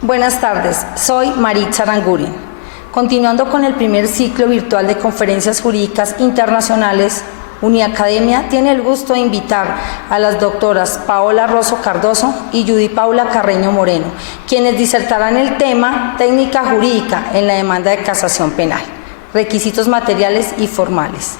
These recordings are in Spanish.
Buenas tardes, soy Maritza Aranguren. Continuando con el primer ciclo virtual de conferencias jurídicas internacionales, Uniacademia tiene el gusto de invitar a las doctoras Paola Rosso Cardoso y Judy Paula Carreño Moreno, quienes disertarán el tema Técnica jurídica en la demanda de casación penal, requisitos materiales y formales.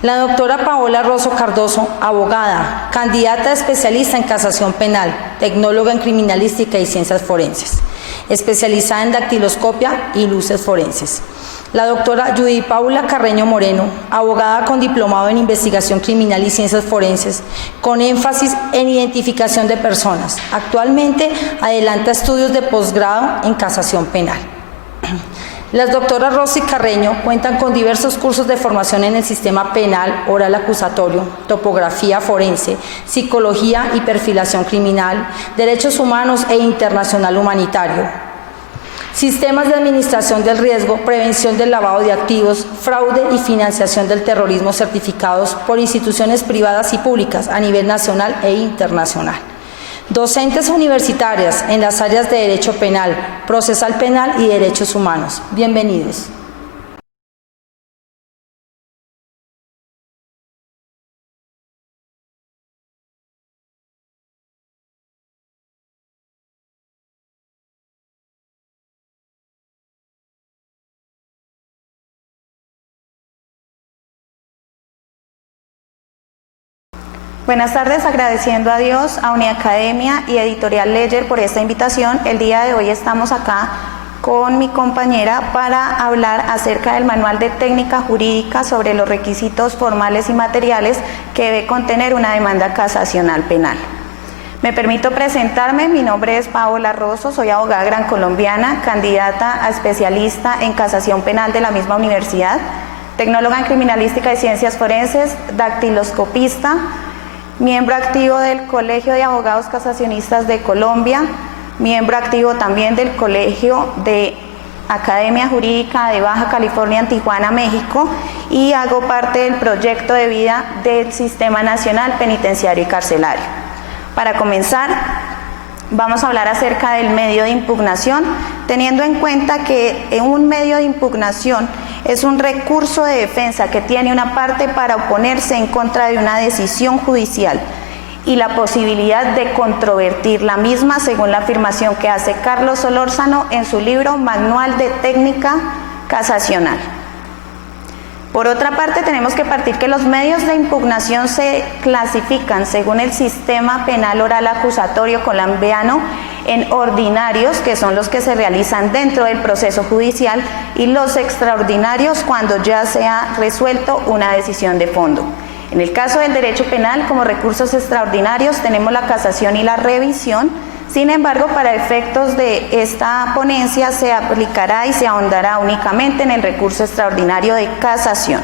La doctora Paola Rosso Cardoso, abogada, candidata a especialista en casación penal, tecnóloga en criminalística y ciencias forenses, especializada en dactiloscopia y luces forenses. La doctora Judy Paula Carreño Moreno, abogada con diplomado en investigación criminal y ciencias forenses, con énfasis en identificación de personas. Actualmente adelanta estudios de posgrado en casación penal. Las doctoras Rosso y Carreño cuentan con diversos cursos de formación en el sistema penal, oral acusatorio, topografía forense, psicología y perfilación criminal, derechos humanos e internacional humanitario, sistemas de administración del riesgo, prevención del lavado de activos, fraude y financiación del terrorismo certificados por instituciones privadas y públicas a nivel nacional e internacional. Docentes universitarias en las áreas de Derecho Penal, Procesal Penal y Derechos Humanos. Bienvenidos. Buenas tardes, agradeciendo a Dios, a Uniacademia y Editorial Ledger por esta invitación. El día de hoy estamos acá con mi compañera para hablar acerca del Manual de Técnica Jurídica sobre los requisitos formales y materiales que debe contener una demanda casacional penal. Me permito presentarme, mi nombre es Paola Rosso, soy abogada gran colombiana, candidata a especialista en casación penal de la misma universidad, tecnóloga en criminalística y ciencias forenses, dactiloscopista, miembro activo del Colegio de Abogados Casacionistas de Colombia, miembro activo también del Colegio de Academia Jurídica de Baja California en Tijuana, México, y hago parte del proyecto de vida del Sistema Nacional Penitenciario y Carcelario. Para comenzar, vamos a hablar acerca del medio de impugnación, teniendo en cuenta que un medio de impugnación es un recurso de defensa que tiene una parte para oponerse en contra de una decisión judicial y la posibilidad de controvertir la misma, según la afirmación que hace Carlos Solórzano en su libro Manual de Técnica Casacional. Por otra parte, tenemos que partir que los medios de impugnación se clasifican según el sistema penal oral acusatorio colombiano en ordinarios, que son los que se realizan dentro del proceso judicial, y los extraordinarios cuando ya se ha resuelto una decisión de fondo. En el caso del derecho penal, como recursos extraordinarios, tenemos la casación y la revisión. Sin embargo, para efectos de esta ponencia se aplicará y se ahondará únicamente en el recurso extraordinario de casación.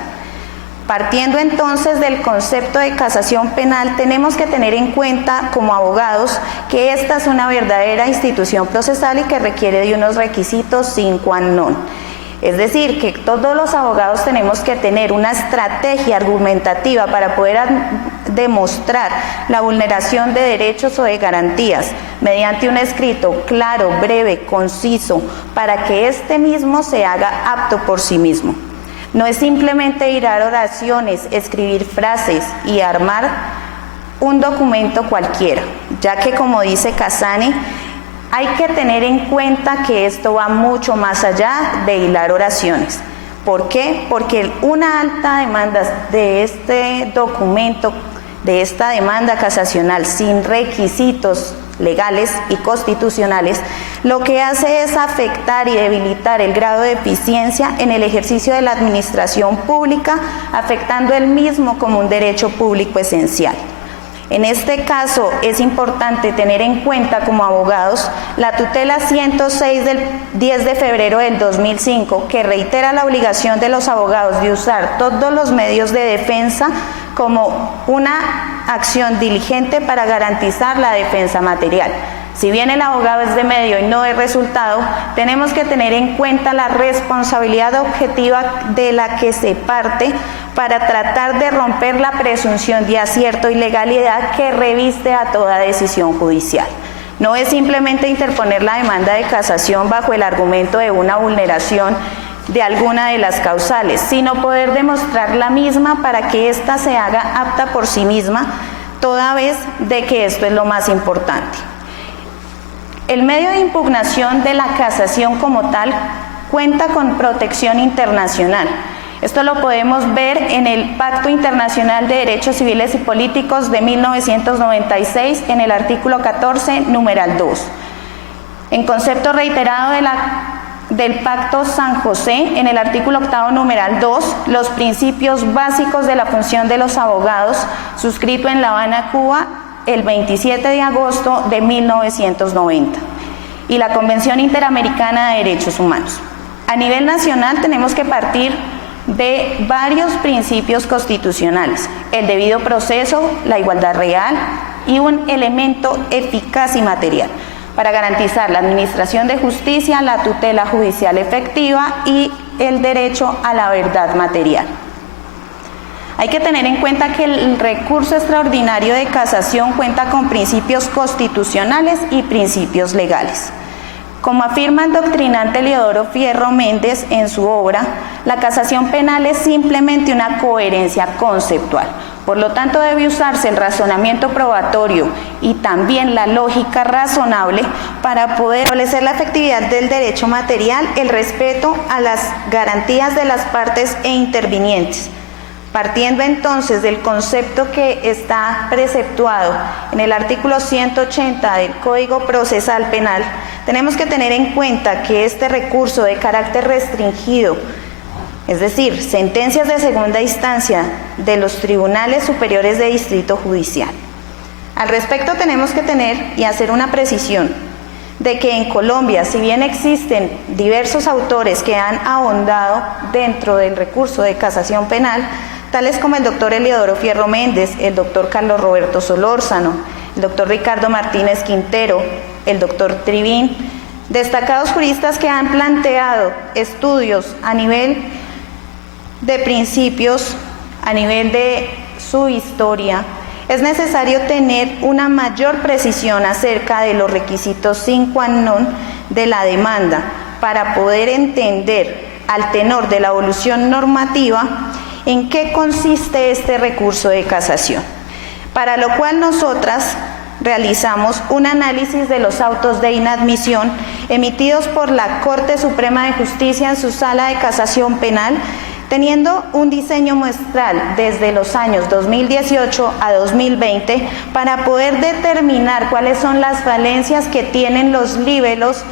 Partiendo entonces del concepto de casación penal, tenemos que tener en cuenta como abogados que esta es una verdadera institución procesal y que requiere de unos requisitos sine qua non. Es decir, que todos los abogados tenemos que tener una estrategia argumentativa para poder demostrar la vulneración de derechos o de garantías mediante un escrito claro, breve, conciso, para que este mismo se haga apto por sí mismo. No es simplemente hilar oraciones, escribir frases y armar un documento cualquiera, ya que, como dice Casani, hay que tener en cuenta que esto va mucho más allá de hilar oraciones. ¿Por qué? Porque una alta demanda de este documento, de esta demanda casacional sin requisitos legales y constitucionales, lo que hace es afectar y debilitar el grado de eficiencia en el ejercicio de la administración pública, afectando el mismo como un derecho público esencial. En este caso es importante tener en cuenta como abogados la tutela 106 del 10 de febrero del 2005, que reitera la obligación de los abogados de usar todos los medios de defensa como una acción diligente para garantizar la defensa material. Si bien el abogado es de medio y no de resultado, tenemos que tener en cuenta la responsabilidad objetiva de la que se parte para tratar de romper la presunción de acierto y legalidad que reviste a toda decisión judicial. No es simplemente interponer la demanda de casación bajo el argumento de una vulneración de alguna de las causales, sino poder demostrar la misma para que ésta se haga apta por sí misma, toda vez de que esto es lo más importante. El medio de impugnación de la casación como tal cuenta con protección internacional. Esto lo podemos ver en el Pacto Internacional de Derechos Civiles y Políticos de 1996, en el artículo 14, numeral 2. En concepto reiterado del Pacto San José, en el artículo 8, numeral 2, los principios básicos de la función de los abogados, suscrito en La Habana, Cuba, el 27 de agosto de 1990, y la Convención Interamericana de Derechos Humanos. A nivel nacional tenemos que partir de varios principios constitucionales: el debido proceso, la igualdad real y un elemento eficaz y material para garantizar la administración de justicia, la tutela judicial efectiva y el derecho a la verdad material. Hay que tener en cuenta que el recurso extraordinario de casación cuenta con principios constitucionales y principios legales. Como afirma el doctrinante Leodoro Fierro Méndez en su obra, la casación penal es simplemente una coherencia conceptual. Por lo tanto, debe usarse el razonamiento probatorio y también la lógica razonable para poder establecer la efectividad del derecho material, el respeto a las garantías de las partes e intervinientes. Partiendo entonces del concepto que está preceptuado en el artículo 180 del Código Procesal Penal, tenemos que tener en cuenta que este recurso de carácter restringido, es decir, sentencias de segunda instancia de los tribunales superiores de distrito judicial. Al respecto tenemos que tener y hacer una precisión de que en Colombia, si bien existen diversos autores que han ahondado dentro del recurso de casación penal, tales como el doctor Eliodoro Fierro Méndez, el doctor Carlos Roberto Solórzano, el doctor Ricardo Martínez Quintero, el doctor Trivín, destacados juristas que han planteado estudios a nivel de principios, a nivel de su historia, es necesario tener una mayor precisión acerca de los requisitos sine qua non de la demanda para poder entender al tenor de la evolución normativa en qué consiste este recurso de casación, para lo cual nosotras realizamos un análisis de los autos de inadmisión emitidos por la Corte Suprema de Justicia en su sala de casación penal, teniendo un diseño muestral desde los años 2018 a 2020 para poder determinar cuáles son las falencias que tienen los libelos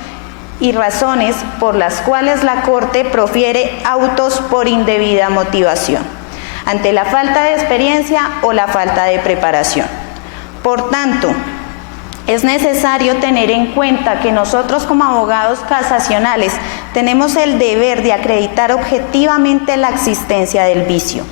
y razones por las cuales la Corte profiere autos por indebida motivación, ante la falta de experiencia o la falta de preparación. Por tanto, es necesario tener en cuenta que nosotros como abogados casacionales tenemos el deber de acreditar objetivamente la existencia del vicio.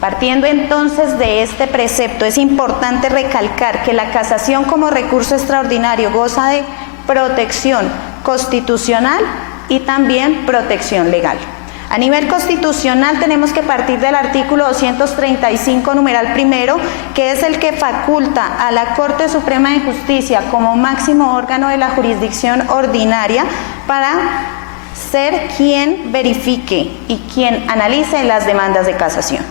Partiendo entonces de este precepto, es importante recalcar que la casación como recurso extraordinario goza de protección constitucional y también protección legal. A nivel constitucional tenemos que partir del artículo 235, numeral primero, que es el que faculta a la Corte Suprema de Justicia como máximo órgano de la jurisdicción ordinaria para ser quien verifique y quien analice las demandas de casación.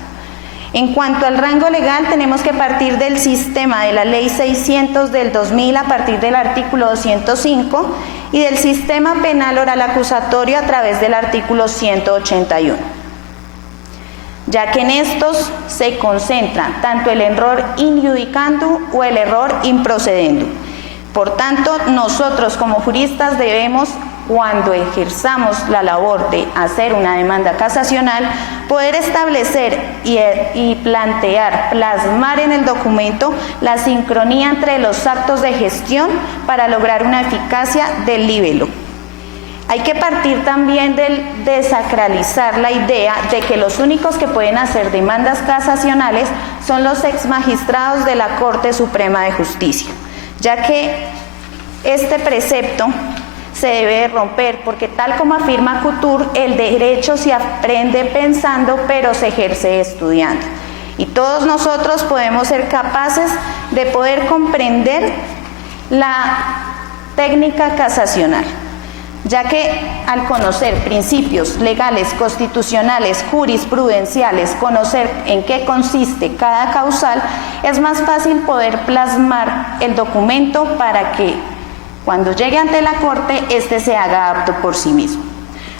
En cuanto al rango legal, tenemos que partir del sistema de la Ley 600 del 2000 a partir del artículo 205 y del sistema penal oral acusatorio a través del artículo 181, ya que en estos se concentra tanto el error in iudicandum o el error in procedendum. Por tanto, nosotros como juristas debemos, cuando ejerzamos la labor de hacer una demanda casacional, poder establecer y plantear, plasmar en el documento la sincronía entre los actos de gestión para lograr una eficacia del libelo. Hay que partir también del desacralizar la idea de que los únicos que pueden hacer demandas casacionales son los exmagistrados de la Corte Suprema de Justicia, ya que este precepto se debe romper, porque tal como afirma Couture, el derecho se aprende pensando, pero se ejerce estudiando. Y todos nosotros podemos ser capaces de poder comprender la técnica casacional, ya que al conocer principios legales, constitucionales, jurisprudenciales, conocer en qué consiste cada causal, es más fácil poder plasmar el documento para que cuando llegue ante la Corte, éste se haga apto por sí mismo.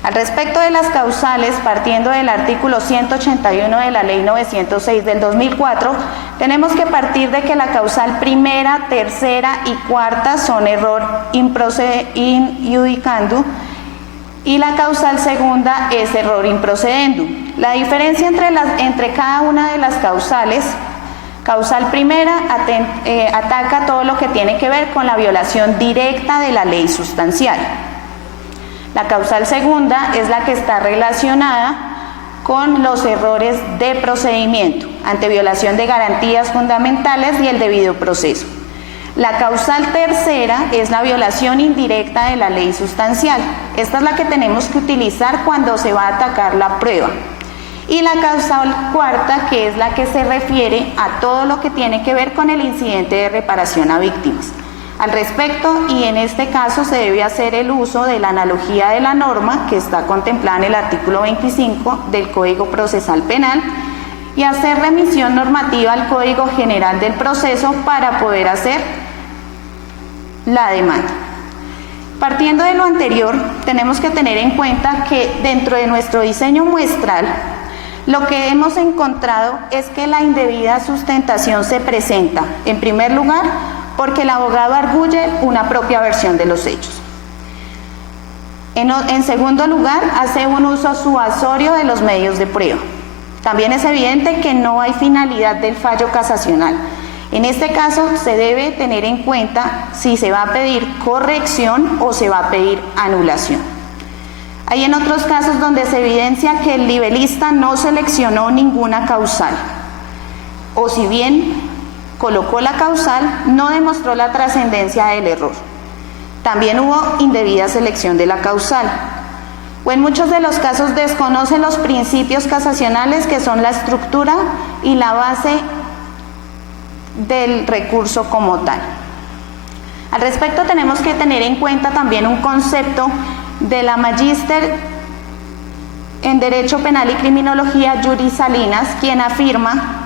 Al respecto de las causales, partiendo del artículo 181 de la Ley 906 del 2004, tenemos que partir de que la causal primera, tercera y cuarta son error in iudicandum y la causal segunda es error in procedendum. La diferencia entre cada una de las causales: causal primera ataca todo lo que tiene que ver con la violación directa de la ley sustancial. La causal segunda es la que está relacionada con los errores de procedimiento, ante violación de garantías fundamentales y el debido proceso. La causal tercera es la violación indirecta de la ley sustancial. Esta es la que tenemos que utilizar cuando se va a atacar la prueba. Y la causal cuarta, que es la que se refiere a todo lo que tiene que ver con el incidente de reparación a víctimas. Al respecto, y en este caso, se debe hacer el uso de la analogía de la norma que está contemplada en el artículo 25 del Código Procesal Penal y hacer remisión normativa al Código General del Proceso para poder hacer la demanda. Partiendo de lo anterior, tenemos que tener en cuenta que dentro de nuestro diseño muestral, lo que hemos encontrado es que la indebida sustentación se presenta, en primer lugar, porque el abogado arguye una propia versión de los hechos. En segundo lugar, hace un uso suasorio de los medios de prueba. También es evidente que no hay finalidad del fallo casacional. En este caso, se debe tener en cuenta si se va a pedir corrección o se va a pedir anulación. Hay en otros casos donde se evidencia que el libelista no seleccionó ninguna causal, o si bien colocó la causal, no demostró la trascendencia del error. También hubo indebida selección de la causal. O en muchos de los casos desconocen los principios casacionales, que son la estructura y la base del recurso como tal. Al respecto, tenemos que tener en cuenta también un concepto de la magíster en Derecho Penal y Criminología, Yuri Salinas, quien afirma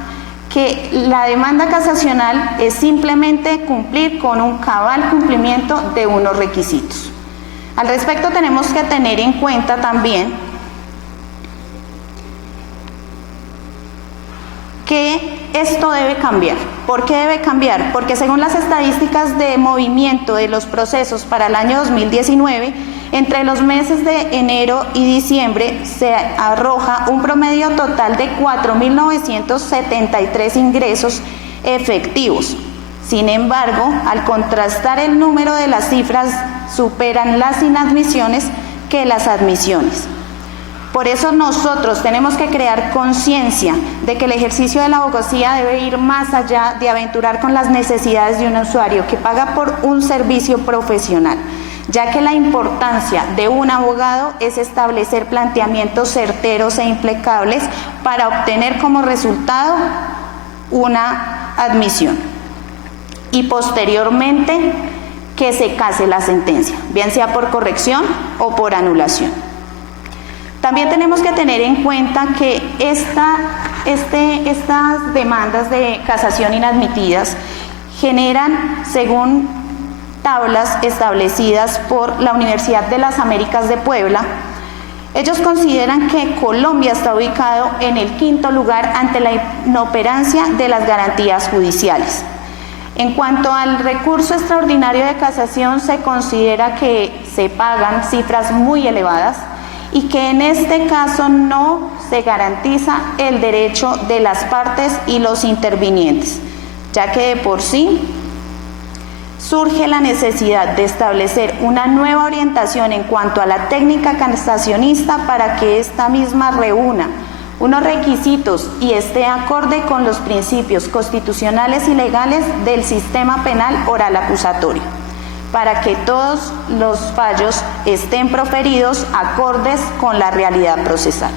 que la demanda casacional es simplemente cumplir con un cabal cumplimiento de unos requisitos. Al respecto, tenemos que tener en cuenta también que esto debe cambiar. ¿Por qué debe cambiar? Porque según las estadísticas de movimiento de los procesos para el año 2019, entre los meses de enero y diciembre se arroja un promedio total de 4.973 ingresos efectivos. Sin embargo, al contrastar el número de las cifras, superan las inadmisiones que las admisiones. Por eso nosotros tenemos que crear conciencia de que el ejercicio de la abogacía debe ir más allá de aventurar con las necesidades de un usuario que paga por un servicio profesional, ya que la importancia de un abogado es establecer planteamientos certeros e impecables para obtener como resultado una admisión y posteriormente que se case la sentencia, bien sea por corrección o por anulación. También tenemos que tener en cuenta que estas demandas de casación inadmitidas generan, según tablas establecidas por la Universidad de las Américas de Puebla, ellos consideran que Colombia está ubicado en el 5º lugar ante la inoperancia de las garantías judiciales. En cuanto al recurso extraordinario de casación, se considera que se pagan cifras muy elevadas y que en este caso no se garantiza el derecho de las partes y los intervinientes, ya que de por sí surge la necesidad de establecer una nueva orientación en cuanto a la técnica casacionista para que esta misma reúna unos requisitos y esté acorde con los principios constitucionales y legales del sistema penal oral acusatorio, para que todos los fallos estén proferidos acordes con la realidad procesal.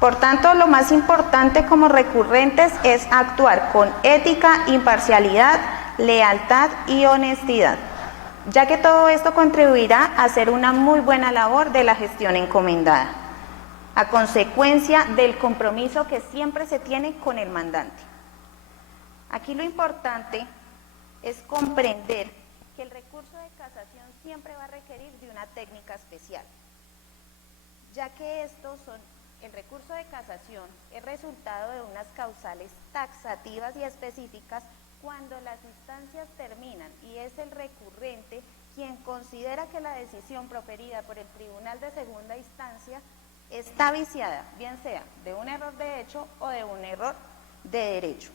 Por tanto, lo más importante como recurrentes es actuar con ética, imparcialidad, lealtad y honestidad. ya que todo esto contribuirá a hacer una muy buena labor de la gestión encomendada, a consecuencia del compromiso que siempre se tiene con el mandante. Aquí lo importante es comprender que el recurso de casación siempre va a requerir de una técnica especial, ya que el recurso de casación es resultado de unas causales taxativas y específicas cuando las instancias terminan y es el recurrente quien considera que la decisión proferida por el tribunal de segunda instancia está viciada, bien sea de un error de hecho o de un error de derecho,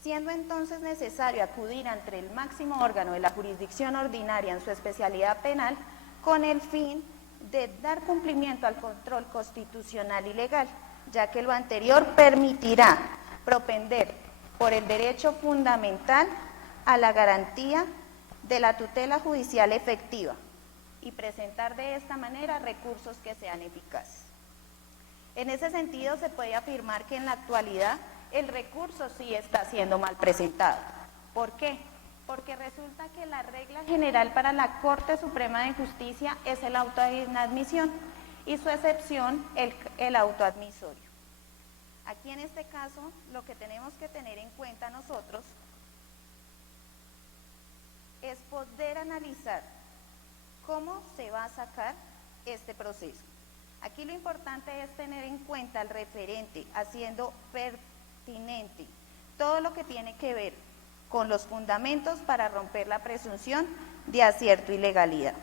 siendo entonces necesario acudir ante el máximo órgano de la jurisdicción ordinaria en su especialidad penal con el fin de dar cumplimiento al control constitucional y legal, ya que lo anterior permitirá propender por el derecho fundamental a la garantía de la tutela judicial efectiva y presentar de esta manera recursos que sean eficaces. En ese sentido, se puede afirmar que en la actualidad el recurso sí está siendo mal presentado. ¿Por qué? Porque resulta que la regla general para la Corte Suprema de Justicia es el auto de inadmisión y su excepción el auto admisorio. Aquí en este caso lo que tenemos que tener en cuenta nosotros es poder analizar cómo se va a sacar este proceso. Aquí lo importante es tener en cuenta el referente, haciendo pertinente todo lo que tiene que ver con los fundamentos para romper la presunción de acierto y legalidad.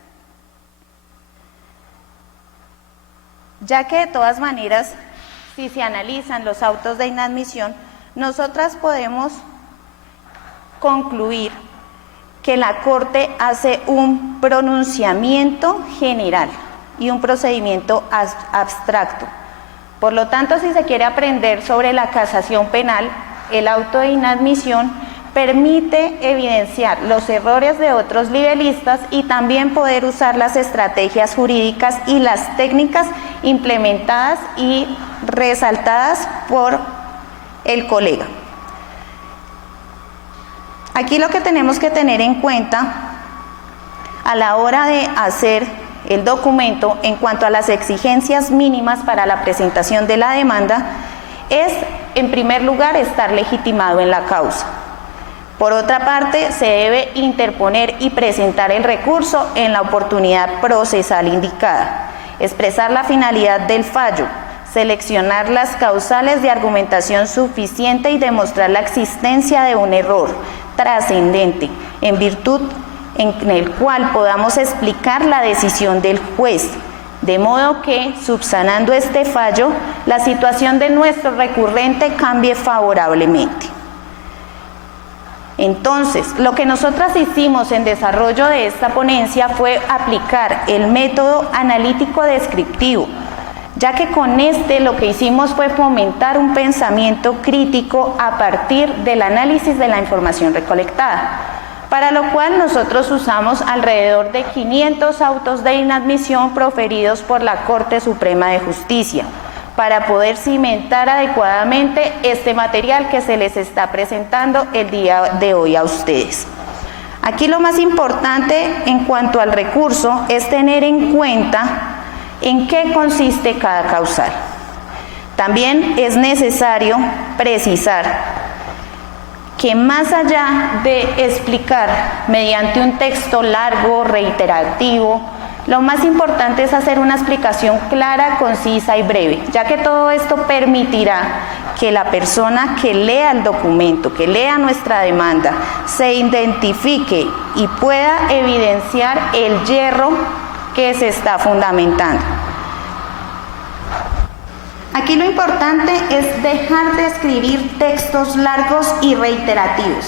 Ya que de todas maneras, si se analizan los autos de inadmisión, nosotras podemos concluir que la Corte hace un pronunciamiento general y un procedimiento abstracto. Por lo tanto, si se quiere aprender sobre la casación penal, el auto de inadmisión permite evidenciar los errores de otros libelistas y también poder usar las estrategias jurídicas y las técnicas implementadas y resaltadas por el colega. Aquí lo que tenemos que tener en cuenta a la hora de hacer el documento en cuanto a las exigencias mínimas para la presentación de la demanda es, en primer lugar, estar legitimado en la causa. Por otra parte, se debe interponer y presentar el recurso en la oportunidad procesal indicada, expresar la finalidad del fallo, seleccionar las causales de argumentación suficiente y demostrar la existencia de un error trascendente, en virtud en el cual podamos explicar la decisión del juez, de modo que, subsanando este fallo, la situación de nuestro recurrente cambie favorablemente. Entonces, lo que nosotras hicimos en desarrollo de esta ponencia fue aplicar el método analítico descriptivo, ya que con este lo que hicimos fue fomentar un pensamiento crítico a partir del análisis de la información recolectada, para lo cual nosotros usamos alrededor de 500 autos de inadmisión proferidos por la Corte Suprema de Justicia, para poder cimentar adecuadamente este material que se les está presentando el día de hoy a ustedes. Aquí lo más importante en cuanto al recurso es tener en cuenta en qué consiste cada causal. También es necesario precisar que más allá de explicar mediante un texto largo, reiterativo, lo más importante es hacer una explicación clara, concisa y breve, ya que todo esto permitirá que la persona que lea el documento, que lea nuestra demanda, se identifique y pueda evidenciar el yerro que se está fundamentando. Aquí lo importante es dejar de escribir textos largos y reiterativos,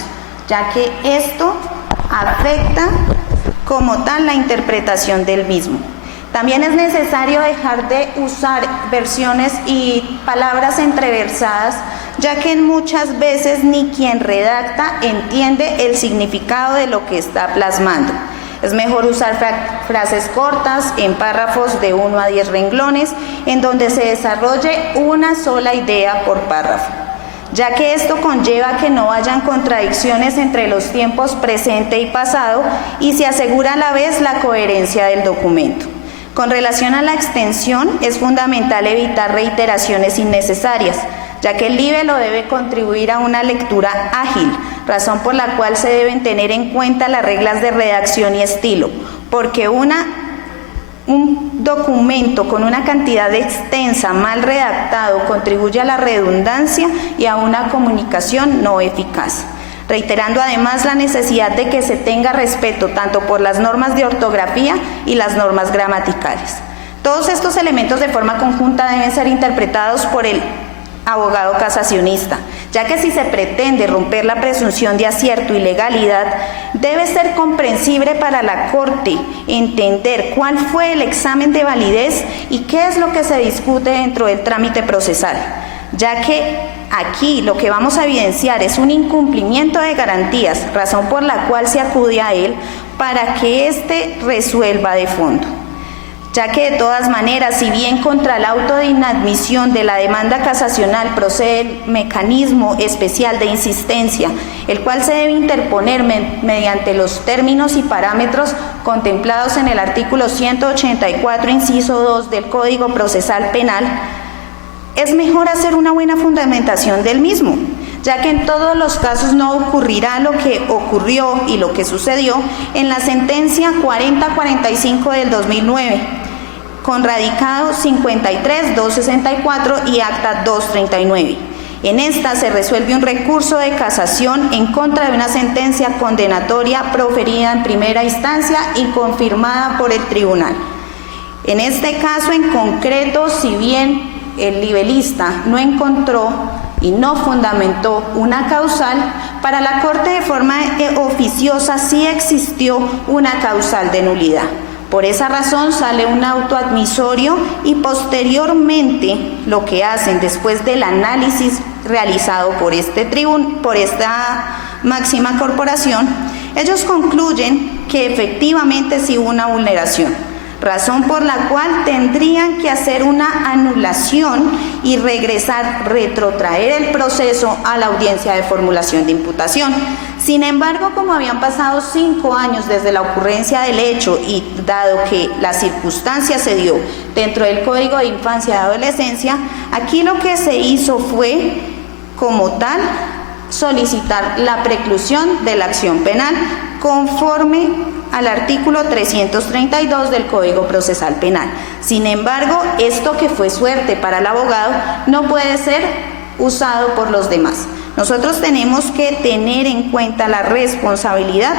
ya que esto afecta como tal la interpretación del mismo. También es necesario dejar de usar versiones y palabras entreversadas, ya que muchas veces ni quien redacta entiende el significado de lo que está plasmando. Es mejor usar frases cortas en párrafos de 1 a 10 renglones, en donde se desarrolle una sola idea por párrafo. ya que esto conlleva que no hayan contradicciones entre los tiempos presente y pasado y se asegura a la vez la coherencia del documento. Con relación a la extensión, es fundamental evitar reiteraciones innecesarias, ya que el libelo debe contribuir a una lectura ágil, razón por la cual se deben tener en cuenta las reglas de redacción y estilo, porque un documento con una cantidad extensa, mal redactado, contribuye a la redundancia y a una comunicación no eficaz. Reiterando además la necesidad de que se tenga respeto tanto por las normas de ortografía y las normas gramaticales. Todos estos elementos de forma conjunta deben ser interpretados por el abogado casacionista, ya que si se pretende romper la presunción de acierto y legalidad, debe ser comprensible para la Corte entender cuál fue el examen de validez y qué es lo que se discute dentro del trámite procesal, ya que aquí lo que vamos a evidenciar es un incumplimiento de garantías, razón por la cual se acude a él para que éste resuelva de fondo. Ya que de todas maneras, si bien contra el auto de inadmisión de la demanda casacional procede el mecanismo especial de insistencia, el cual se debe interponer mediante los términos y parámetros contemplados en el artículo 184, inciso 2 del Código Procesal Penal, es mejor hacer una buena fundamentación del mismo, ya que en todos los casos no ocurrirá lo que ocurrió y lo que sucedió en la sentencia 4045 del 2009, con radicado 53-264 y acta 239. En esta se resuelve un recurso de casación en contra de una sentencia condenatoria proferida en primera instancia y confirmada por el tribunal. En este caso en concreto, si bien el libelista no encontró y no fundamentó una causal, para la Corte de forma oficiosa sí existió una causal de nulidad. Por esa razón sale un auto admisorio y posteriormente lo que hacen después del análisis realizado por esta máxima corporación, ellos concluyen que efectivamente sí hubo una vulneración, razón por la cual tendrían que hacer una anulación y retrotraer el proceso a la audiencia de formulación de imputación. Sin embargo, como habían pasado 5 años desde la ocurrencia del hecho y dado que la circunstancia se dio dentro del Código de Infancia y Adolescencia, aquí lo que se hizo fue, como tal, solicitar la preclusión de la acción penal conforme al artículo 332 del Código Procesal Penal. Sin embargo, esto que fue suerte para el abogado no puede ser usado por los demás. Nosotros tenemos que tener en cuenta la responsabilidad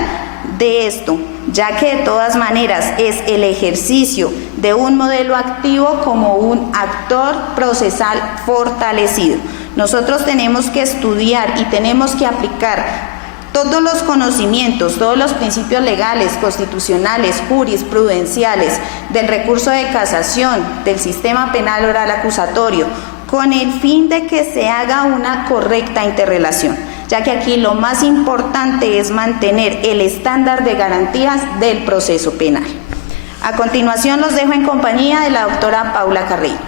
de esto, ya que de todas maneras es el ejercicio de un modelo activo como un actor procesal fortalecido. Nosotros tenemos que estudiar y tenemos que aplicar todos los conocimientos, todos los principios legales, constitucionales, jurisprudenciales, del recurso de casación, del sistema penal oral acusatorio, con el fin de que se haga una correcta interrelación, ya que aquí lo más importante es mantener el estándar de garantías del proceso penal. A continuación los dejo en compañía de la doctora Paula Carrillo.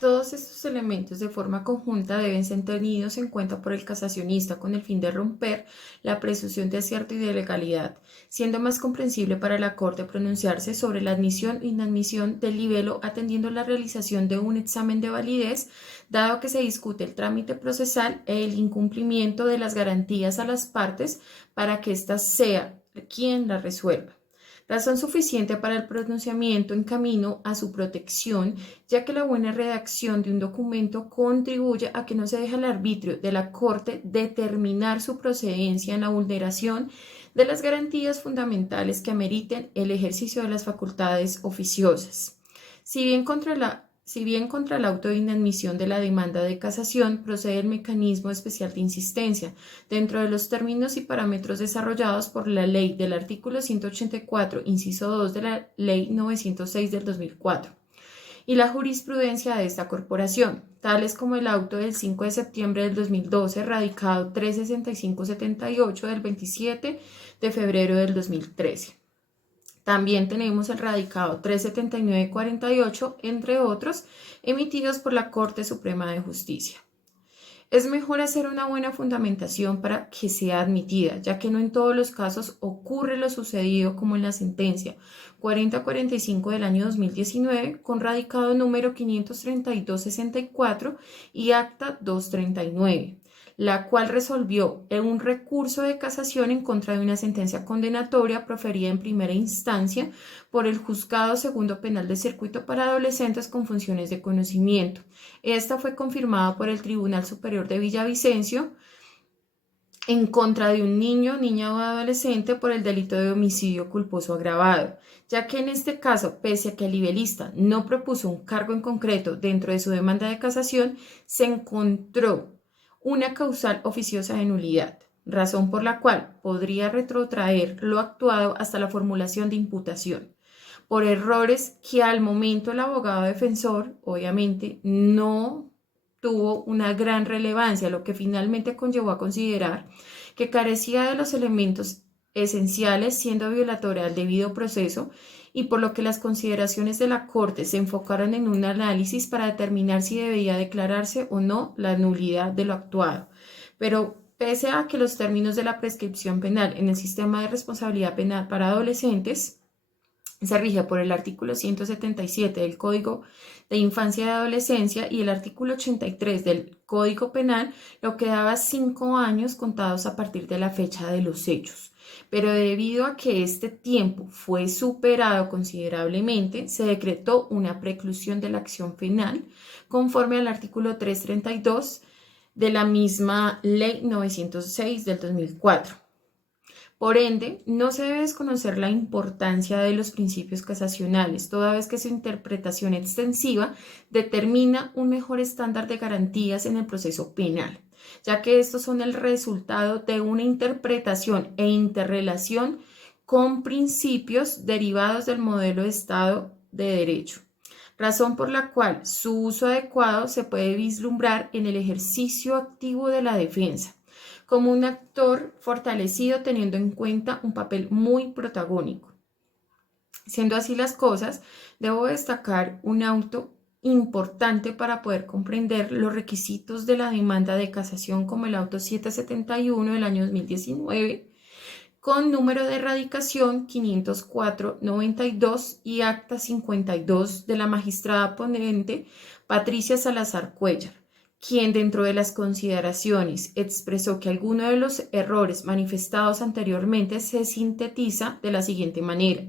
Todos estos elementos de forma conjunta deben ser tenidos en cuenta por el casacionista con el fin de romper la presunción de acierto y de legalidad, siendo más comprensible para la Corte pronunciarse sobre la admisión o inadmisión del libelo atendiendo la realización de un examen de validez, dado que se discute el trámite procesal e el incumplimiento de las garantías a las partes para que ésta sea quien la resuelva. Razón suficiente para el pronunciamiento en camino a su protección, ya que la buena redacción de un documento contribuye a que no se deje al arbitrio de la Corte determinar su procedencia en la vulneración de las garantías fundamentales que ameriten el ejercicio de las facultades oficiosas. Si bien contra el auto de inadmisión de la demanda de casación procede el mecanismo especial de insistencia dentro de los términos y parámetros desarrollados por la ley del artículo 184, inciso 2 de la ley 906 del 2004 y la jurisprudencia de esta corporación, tales como el auto del 5 de septiembre del 2012, radicado 36578 del 27 de febrero del 2013. También tenemos el radicado 37948, entre otros, emitidos por la Corte Suprema de Justicia. Es mejor hacer una buena fundamentación para que sea admitida, ya que no en todos los casos ocurre lo sucedido como en la sentencia 4045 del año 2019, con radicado número 532-64 y acta 239, la cual resolvió en un recurso de casación en contra de una sentencia condenatoria proferida en primera instancia por el Juzgado Segundo Penal de Circuito para Adolescentes con Funciones de Conocimiento. Esta fue confirmada por el Tribunal Superior de Villavicencio en contra de un niño, niña o adolescente por el delito de homicidio culposo agravado, ya que en este caso, pese a que el libelista no propuso un cargo en concreto dentro de su demanda de casación, se encontró una causal oficiosa de nulidad, razón por la cual podría retrotraer lo actuado hasta la formulación de imputación, por errores que al momento el abogado defensor, obviamente, no tuvo una gran relevancia, lo que finalmente conllevó a considerar que carecía de los elementos esenciales, siendo violatoria al debido proceso, y por lo que las consideraciones de la Corte se enfocaron en un análisis para determinar si debía declararse o no la nulidad de lo actuado. Pero pese a que los términos de la prescripción penal en el sistema de responsabilidad penal para adolescentes se rige por el artículo 177 del Código de Infancia y Adolescencia y el artículo 83 del Código Penal, lo que daba 5 años contados a partir de la fecha de los hechos. Pero debido a que este tiempo fue superado considerablemente, se decretó una preclusión de la acción penal conforme al artículo 332 de la misma Ley 906 del 2004. Por ende, no se debe desconocer la importancia de los principios casacionales, toda vez que su interpretación extensiva determina un mejor estándar de garantías en el proceso penal, ya que estos son el resultado de una interpretación e interrelación con principios derivados del modelo de Estado de Derecho, razón por la cual su uso adecuado se puede vislumbrar en el ejercicio activo de la defensa, como un actor fortalecido teniendo en cuenta un papel muy protagónico. Siendo así las cosas, debo destacar un auto importante para poder comprender los requisitos de la demanda de casación, como el auto 771 del año 2019, con número de erradicación 504-92 y acta 52 de la magistrada ponente Patricia Salazar Cuellar, quien dentro de las consideraciones expresó que alguno de los errores manifestados anteriormente se sintetiza de la siguiente manera.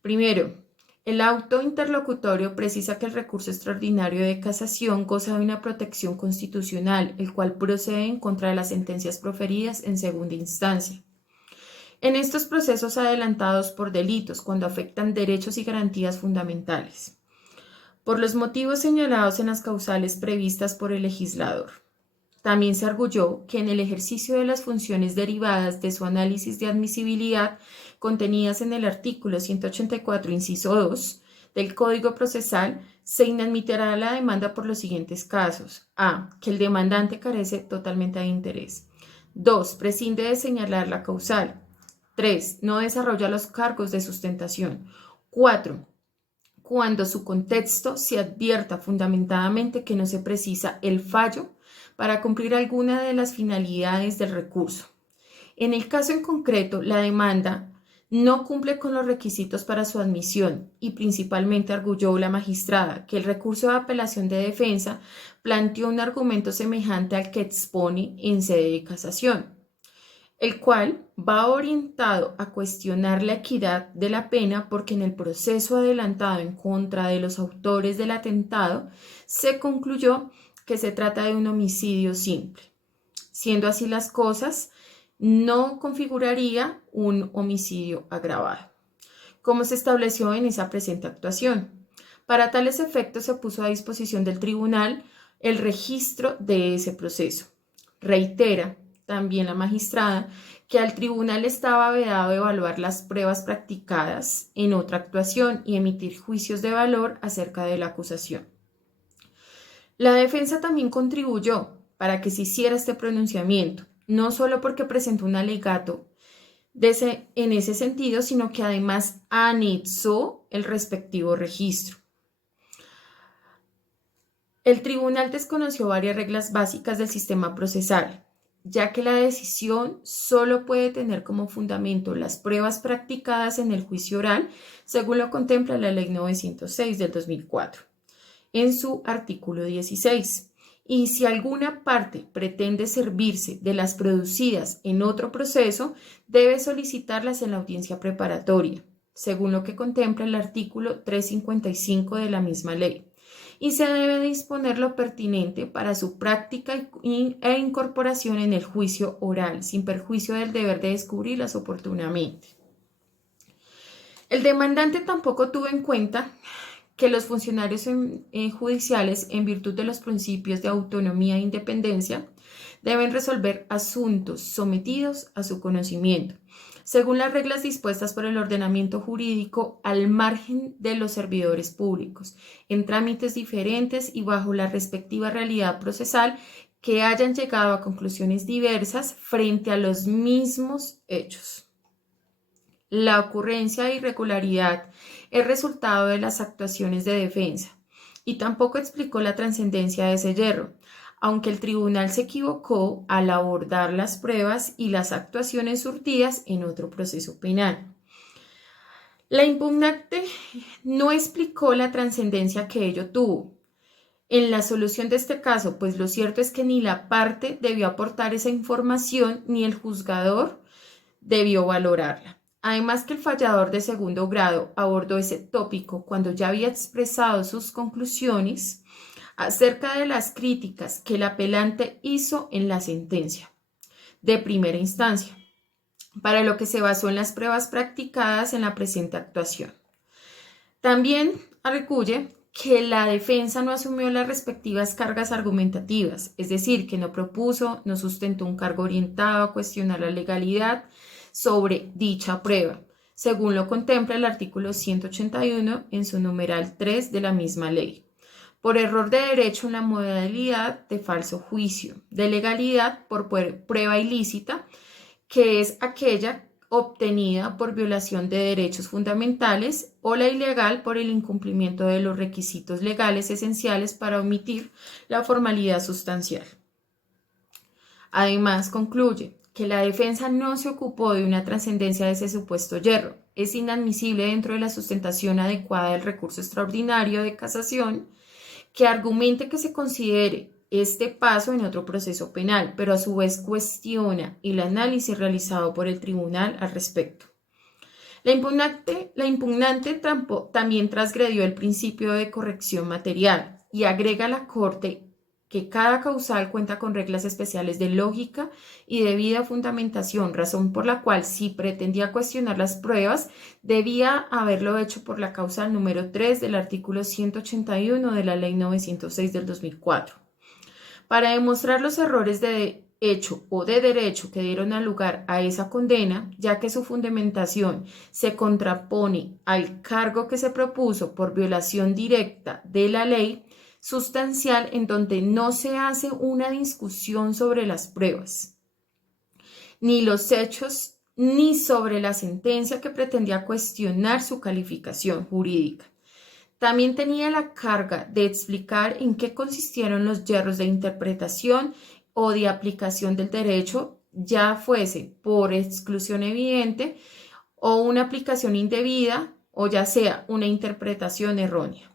Primero, el auto interlocutorio precisa que el recurso extraordinario de casación goza de una protección constitucional, el cual procede en contra de las sentencias proferidas en segunda instancia. En estos procesos adelantados por delitos, cuando afectan derechos y garantías fundamentales, por los motivos señalados en las causales previstas por el legislador. También se arguyó que en el ejercicio de las funciones derivadas de su análisis de admisibilidad contenidas en el artículo 184, inciso 2 del Código Procesal, se inadmitirá la demanda por los siguientes casos. A. Que el demandante carece totalmente de interés. 2. Prescinde de señalar la causal. 3. No desarrolla los cargos de sustentación. 4. Cuando su contexto se advierta fundamentadamente que no se precisa el fallo para cumplir alguna de las finalidades del recurso. En el caso en concreto, la demanda no cumple con los requisitos para su admisión y principalmente arguyó la magistrada que el recurso de apelación de defensa planteó un argumento semejante al que expone en sede de casación, el cual va orientado a cuestionar la equidad de la pena porque en el proceso adelantado en contra de los autores del atentado se concluyó que se trata de un homicidio simple. Siendo así las cosas, no configuraría un homicidio agravado, como se estableció en esa presente actuación. Para tales efectos se puso a disposición del tribunal el registro de ese proceso. Reitera también la magistrada que al tribunal estaba vedado evaluar las pruebas practicadas en otra actuación y emitir juicios de valor acerca de la acusación. La defensa también contribuyó para que se hiciera este pronunciamiento, no solo porque presentó un alegato en ese sentido, sino que además anexó el respectivo registro. El tribunal desconoció varias reglas básicas del sistema procesal, ya que la decisión solo puede tener como fundamento las pruebas practicadas en el juicio oral, según lo contempla la Ley 906 del 2004, en su artículo 16. Y si alguna parte pretende servirse de las producidas en otro proceso, debe solicitarlas en la audiencia preparatoria, según lo que contempla el artículo 355 de la misma ley, y se debe disponer lo pertinente para su práctica e incorporación en el juicio oral, sin perjuicio del deber de descubrirlas oportunamente. El demandante tampoco tuvo en cuenta que los funcionarios judiciales, en virtud de los principios de autonomía e independencia, deben resolver asuntos sometidos a su conocimiento, según las reglas dispuestas por el ordenamiento jurídico, al margen de los servidores públicos, en trámites diferentes y bajo la respectiva realidad procesal, que hayan llegado a conclusiones diversas frente a los mismos hechos. La ocurrencia de irregularidad es resultado de las actuaciones de defensa, y tampoco explicó la trascendencia de ese yerro, aunque el tribunal se equivocó al abordar las pruebas y las actuaciones surtidas en otro proceso penal. La impugnante no explicó la trascendencia que ello tuvo en la solución de este caso, pues lo cierto es que ni la parte debió aportar esa información ni el juzgador debió valorarla. Además que el fallador de segundo grado abordó ese tópico cuando ya había expresado sus conclusiones acerca de las críticas que el apelante hizo en la sentencia de primera instancia, para lo que se basó en las pruebas practicadas en la presente actuación. También arguye que la defensa no asumió las respectivas cargas argumentativas, es decir, que no propuso, no sustentó un cargo orientado a cuestionar la legalidad sobre dicha prueba, según lo contempla el artículo 181 en su numeral 3 de la misma ley, por error de derecho en la modalidad de falso juicio, de legalidad por prueba ilícita, que es aquella obtenida por violación de derechos fundamentales, o la ilegal por el incumplimiento de los requisitos legales esenciales para omitir la formalidad sustancial. Además, concluye que la defensa no se ocupó de una trascendencia de ese supuesto yerro. Es inadmisible dentro de la sustentación adecuada del recurso extraordinario de casación que argumente que se considere este paso en otro proceso penal, pero a su vez cuestiona el análisis realizado por el tribunal al respecto. La impugnante también transgredió el principio de corrección material y agrega a la Corte que cada causal cuenta con reglas especiales de lógica y debida fundamentación, razón por la cual, si pretendía cuestionar las pruebas, debía haberlo hecho por la causal número 3 del artículo 181 de la Ley 906 del 2004. Para demostrar los errores de hecho o de derecho que dieron lugar a esa condena, ya que su fundamentación se contrapone al cargo que se propuso por violación directa de la ley, sustancial, en donde no se hace una discusión sobre las pruebas, ni los hechos, ni sobre la sentencia que pretendía cuestionar su calificación jurídica. También tenía la carga de explicar en qué consistieron los yerros de interpretación o de aplicación del derecho, ya fuese por exclusión evidente o una aplicación indebida, o ya sea una interpretación errónea.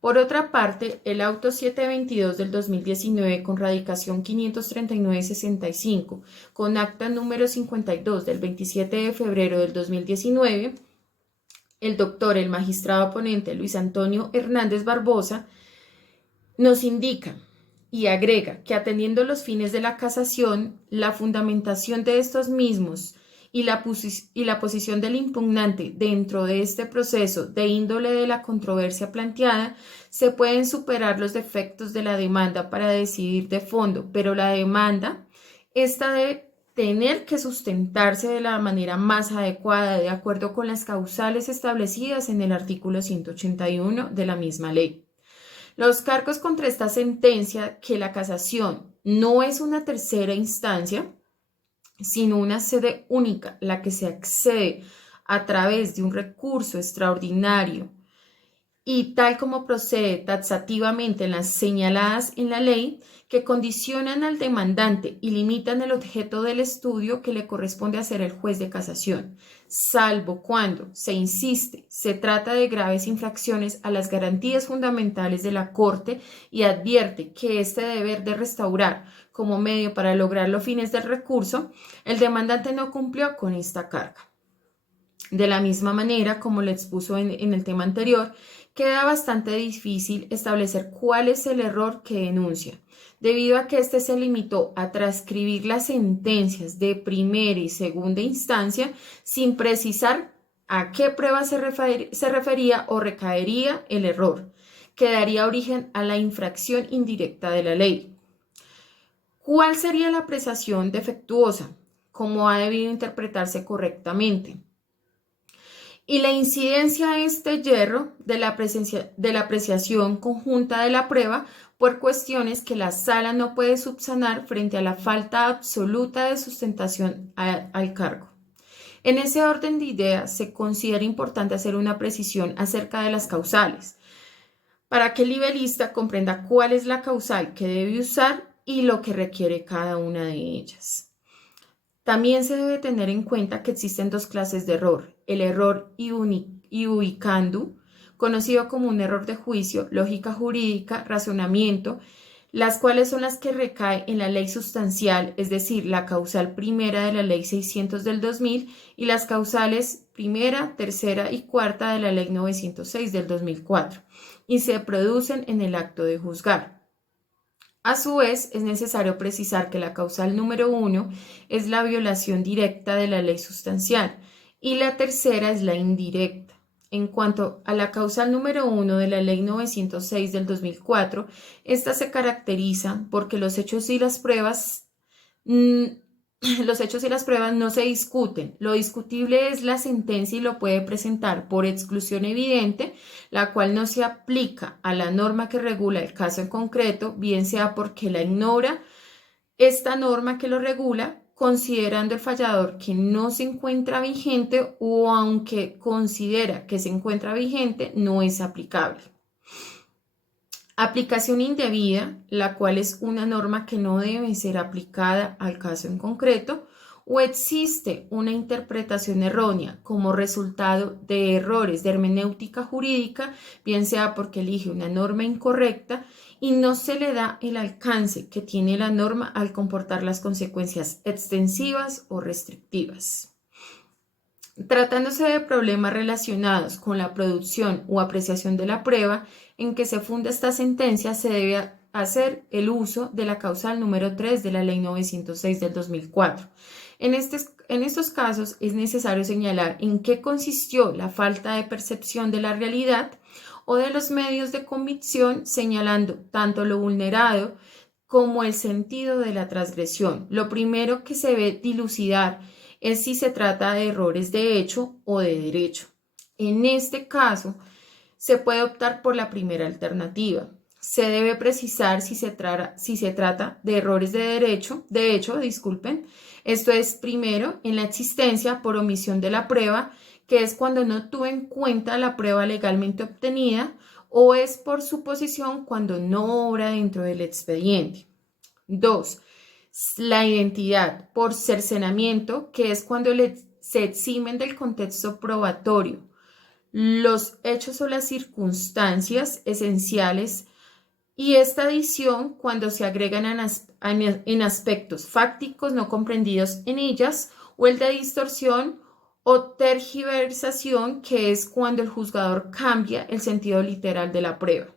Por otra parte, el auto 722 del 2019 con radicación 539-65, con acta número 52 del 27 de febrero del 2019, el magistrado ponente Luis Antonio Hernández Barbosa, nos indica y agrega que atendiendo los fines de la casación, la fundamentación de estos mismos y la posición del impugnante dentro de este proceso de índole de la controversia planteada, se pueden superar los defectos de la demanda para decidir de fondo, pero la demanda esta debe tener que sustentarse de la manera más adecuada, de acuerdo con las causales establecidas en el artículo 181 de la misma ley. Los cargos contra esta sentencia, que la casación no es una tercera instancia, sino una sede única, la que se accede a través de un recurso extraordinario y tal como procede taxativamente en las señaladas en la ley, que condicionan al demandante y limitan el objeto del estudio que le corresponde hacer el juez de casación, salvo cuando, se insiste, se trata de graves infracciones a las garantías fundamentales de la Corte y advierte que este deber de restaurar como medio para lograr los fines del recurso, el demandante no cumplió con esta carga. De la misma manera, como lo expuso en el tema anterior, queda bastante difícil establecer cuál es el error que denuncia, debido a que éste se limitó a transcribir las sentencias de primera y segunda instancia sin precisar a qué prueba se refería o recaería el error, que daría origen a la infracción indirecta de la ley. ¿Cuál sería la apreciación defectuosa? ¿Cómo ha debido interpretarse correctamente? Y la incidencia de este yerro de la apreciación conjunta de la prueba por cuestiones que la sala no puede subsanar frente a la falta absoluta de sustentación al cargo. En ese orden de ideas se considera importante hacer una precisión acerca de las causales, para que el libelista comprenda cuál es la causal que debe usar y lo que requiere cada una de ellas. También se debe tener en cuenta que existen dos clases de error: el error iubicandum, conocido como un error de juicio, lógica jurídica, razonamiento, las cuales son las que recaen en la ley sustancial, es decir, la causal primera de la ley 600 del 2000 y las causales primera, tercera y cuarta de la ley 906 del 2004, y se producen en el acto de juzgar. A su vez, es necesario precisar que la causal número 1 es la violación directa de la ley sustancial y la tercera es la indirecta. En cuanto a la causal número 1 de la ley 906 del 2004, esta se caracteriza porque los hechos y las pruebas no se discuten. Lo discutible es la sentencia y lo puede presentar por exclusión evidente, la cual no se aplica a la norma que regula el caso en concreto, bien sea porque la ignora esta norma que lo regula, considerando el fallador que no se encuentra vigente o aunque considera que se encuentra vigente, no es aplicable. Aplicación indebida, la cual es una norma que no debe ser aplicada al caso en concreto, o existe una interpretación errónea como resultado de errores de hermenéutica jurídica, bien sea porque elige una norma incorrecta y no se le da el alcance que tiene la norma al comportar las consecuencias extensivas o restrictivas. Tratándose de problemas relacionados con la producción o apreciación de la prueba en que se funda esta sentencia, se debe hacer el uso de la causal número 3 de la Ley 906 del 2004. En estos casos es necesario señalar en qué consistió la falta de percepción de la realidad o de los medios de convicción, señalando tanto lo vulnerado como el sentido de la transgresión. Lo primero que se debe dilucidar es si se trata de errores de hecho o de derecho. En este caso, se puede optar por la primera alternativa. Se debe precisar si se trata de errores de hecho. Esto es, primero, en la existencia por omisión de la prueba, que es cuando no tuvo en cuenta la prueba legalmente obtenida, o es por suposición cuando no obra dentro del expediente. 2. La identidad por cercenamiento, que es cuando se eximen del contexto probatorio los hechos o las circunstancias esenciales, y esta adición cuando se agregan en aspectos fácticos no comprendidos en ellas, o el de distorsión o tergiversación, que es cuando el juzgador cambia el sentido literal de la prueba.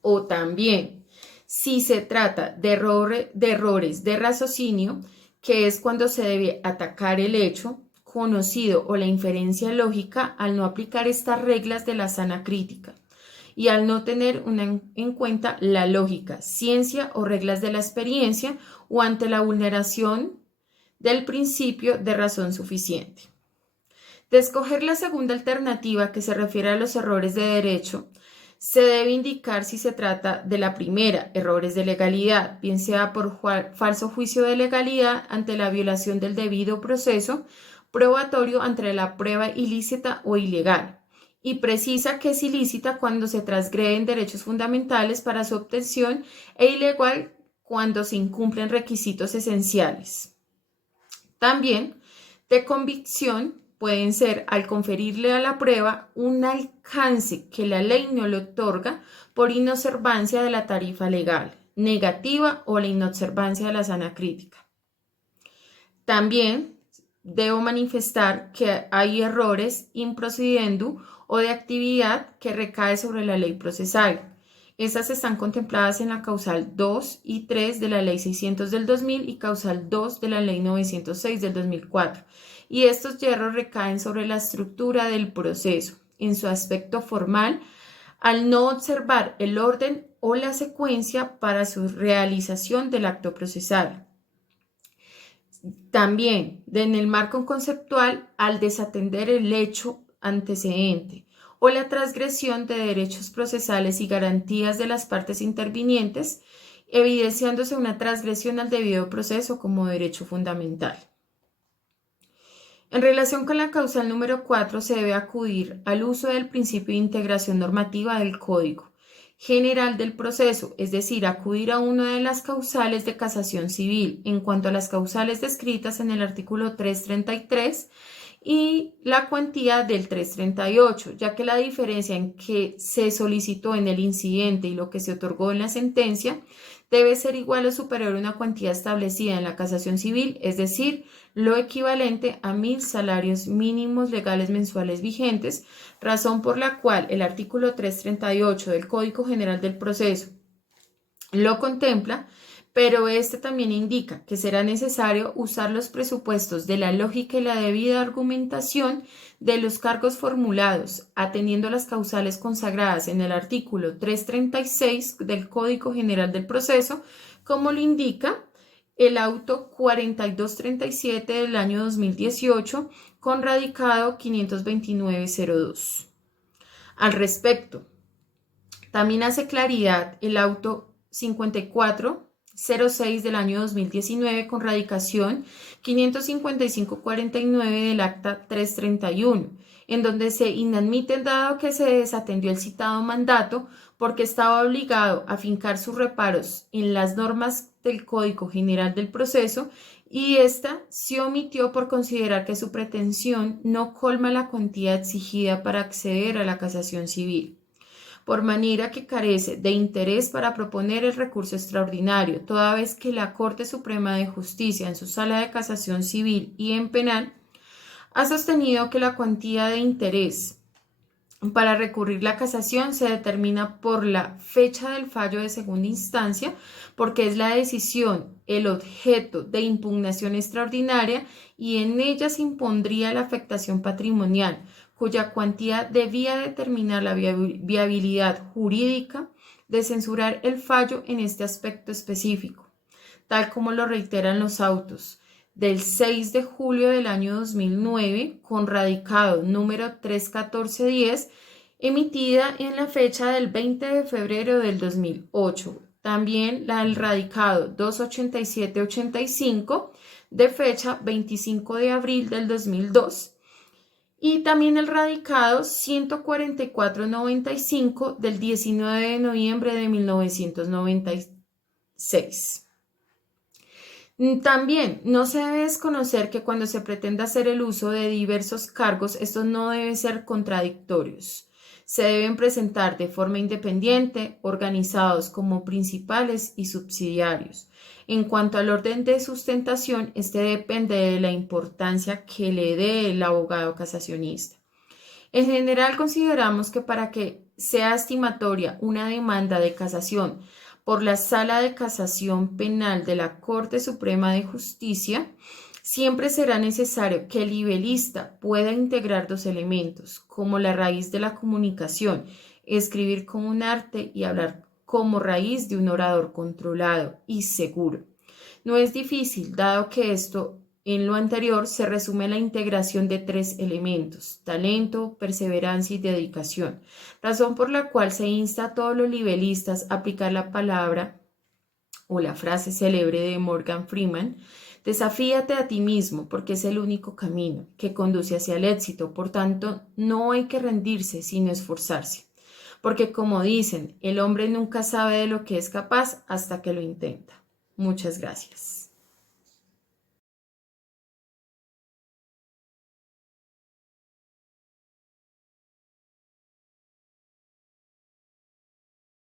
O también, si se trata de errores de raciocinio, que es cuando se debe atacar el hecho conocido o la inferencia lógica al no aplicar estas reglas de la sana crítica y al no tener en cuenta la lógica, ciencia o reglas de la experiencia, o ante la vulneración del principio de razón suficiente. De escoger la segunda alternativa, que se refiere a los errores de derecho, se debe indicar si se trata de la primera, errores de legalidad, bien sea por falso juicio de legalidad ante la violación del debido proceso probatorio ante la prueba ilícita o ilegal, y precisa que es ilícita cuando se transgreden derechos fundamentales para su obtención e ilegal cuando se incumplen requisitos esenciales. También, de convicción, pueden ser al conferirle a la prueba un alcance que la ley no le otorga por inobservancia de la tarifa legal, negativa o la inobservancia de la sana crítica. También debo manifestar que hay errores improcedendo o de actividad que recae sobre la ley procesal. Estas están contempladas en la causal 2 y 3 de la ley 600 del 2000 y causal 2 de la ley 906 del 2004. Y estos yerros recaen sobre la estructura del proceso, en su aspecto formal, al no observar el orden o la secuencia para su realización del acto procesal. También, en el marco conceptual, al desatender el hecho antecedente o la transgresión de derechos procesales y garantías de las partes intervinientes, evidenciándose una transgresión al debido proceso como derecho fundamental. En relación con la causal número 4, se debe acudir al uso del principio de integración normativa del Código General del Proceso, es decir, acudir a una de las causales de casación civil en cuanto a las causales descritas en el artículo 333 y la cuantía del 338, ya que la diferencia en que se solicitó en el incidente y lo que se otorgó en la sentencia debe ser igual o superior a una cuantía establecida en la casación civil, es decir, lo equivalente a 1.000 salarios mínimos legales mensuales vigentes, razón por la cual el artículo 338 del Código General del Proceso lo contempla, pero este también indica que será necesario usar los presupuestos de la lógica y la debida argumentación de los cargos formulados, atendiendo las causales consagradas en el artículo 336 del Código General del Proceso, como lo indica el auto 4237 del año 2018 con radicado 52902. Al respecto, también hace claridad el auto 5406 del año 2019 con radicación 55549 del acta 331, en donde se inadmiten dado que se desatendió el citado mandato porque estaba obligado a fincar sus reparos en las normas del Código General del Proceso y ésta se omitió por considerar que su pretensión no colma la cuantía exigida para acceder a la casación civil, por manera que carece de interés para proponer el recurso extraordinario, toda vez que la Corte Suprema de Justicia en su sala de casación civil y en penal ha sostenido que la cuantía de interés para recurrir la casación se determina por la fecha del fallo de segunda instancia, porque es la decisión el objeto de impugnación extraordinaria y en ella se impondría la afectación patrimonial, cuya cuantía debía determinar la viabilidad jurídica de censurar el fallo en este aspecto específico, tal como lo reiteran los autos del 6 de julio del año 2009 con radicado número 31410, emitida en la fecha del 20 de febrero del 2008. También el radicado 28785 de fecha 25 de abril del 2002. Y también el radicado 14495 del 19 de noviembre de 1996. También no se debe desconocer que cuando se pretende hacer el uso de diversos cargos, estos no deben ser contradictorios. Se deben presentar de forma independiente, organizados como principales y subsidiarios. En cuanto al orden de sustentación, este depende de la importancia que le dé el abogado casacionista. En general, consideramos que para que sea estimatoria una demanda de casación por la Sala de Casación Penal de la Corte Suprema de Justicia, siempre será necesario que el libelista pueda integrar dos elementos, como la raíz de la comunicación, escribir como un arte y hablar como raíz de un orador controlado y seguro. No es difícil, dado que esto en lo anterior se resume en la integración de tres elementos: talento, perseverancia y dedicación, razón por la cual se insta a todos los libelistas a aplicar la palabra o la frase célebre de Morgan Freeman: Desafíate a ti mismo porque es el único camino que conduce hacia el éxito. Por tanto, no hay que rendirse, sino esforzarse. Porque como dicen, el hombre nunca sabe de lo que es capaz hasta que lo intenta. Muchas gracias.